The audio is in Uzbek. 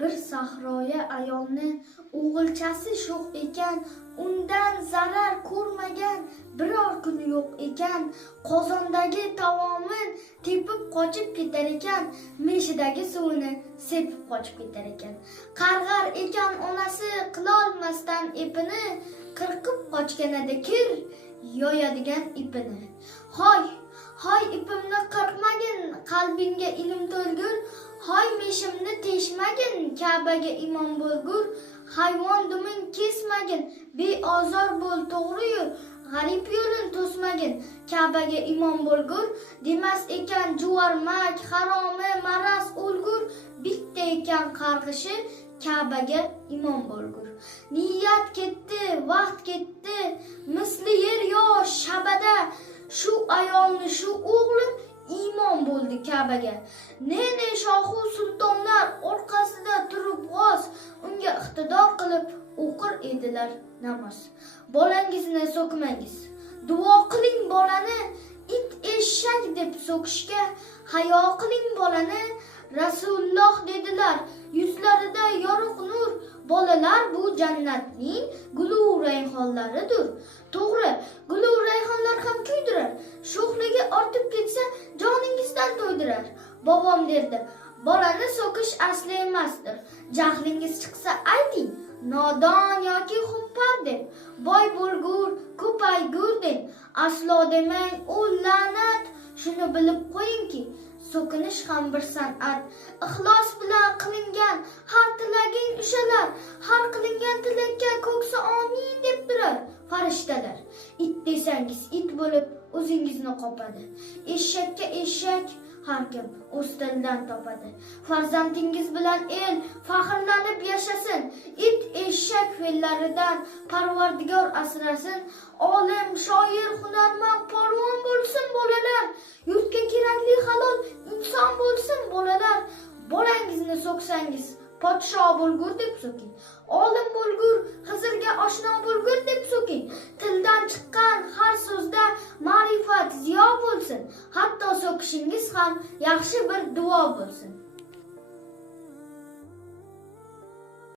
Bir sahroya ayolni o'g'ilchasi sho'x ekan, undan zarar ko'rmagan biror kuni yo'q ekan. Qozondagi taomin tepib qochib ketar ekan, meshidagi suvini sepib qochib ketar ekan. Qarg'ar ekan onasi qilolmasdan epini, qirqib qochganida kir yoyadigan ipini. Hoy ipimni qirqmagin, qalbingga ilm to'lgur. Hoy meshimni teshmagin, Ka'baga imom bo'lgur. Hayvon duming kesmagin, beozor bo'l to'g'ri yur. G'arib yo'lin to'smagin, Ka'baga imom bo'lgur. Demas ekan juvarmak, haromi, maraz o'lgur. Bitta ekan qarg'ishi, Ka'baga imom bo'lgur. Niyat ketdi, vaqt ketdi, misli yer yosh shabada. Shu ayolni, shu o'g'lim imom bo'ldi Ka'baga. Ne shohu sultonlar orqasida turib g'oz, unga iqtidor qilib o'qir edilar namoz. Bolangizni so'kmangiz, duo qiling bolani, it eshak deb so'kishga. Hayo qiling bolani, Rasululloh dedilar, yuzlarida yorug' nur. Bolalar bu jannatning gulu rayhonlaridir. To'g'ri, gulu rayhonlar ham kuydirar. Sho'xligi ortib ketsa, joningizdan to'ydirar. Bobom derdi, bolani so'kish asli emasdir. Jahlingiz chiqsa ayting, nodon yoki xumpar deb. Boy bo'lgur, ko'paygur deb. Aslo demang, u la'nat. Shuni bilib qo'yingki, so'kinish ham bir san'at. Ixlos bilan qilingan har tilaging ushalar. Har qilingan tilakka ko'ksi amin deb turar farishtalar. It desangiz it bo'lib o'zingizni qopadi. Eshakka eshak har kim o'z tilidan topadi. Farzandingiz bilan el faxrlanib yashasin. It eshak fe'llaridan Parvardigor asrasin. Olim, shoir, hunarmand, polvon bo'lsin bolalar. Yurtga kerakli halol inson bo'lsin bolalar. Bolangizni so'ksangiz podsho bo'lgur deb so'king. Olim bo'lgur, Xizrga oshno bo'lgur deb so'king. Tildan chiqqan har so'zda ma'rifat ziyo bo'lsin. Hatto so'kishingiz ham yaxshi bir duo bo'lsin.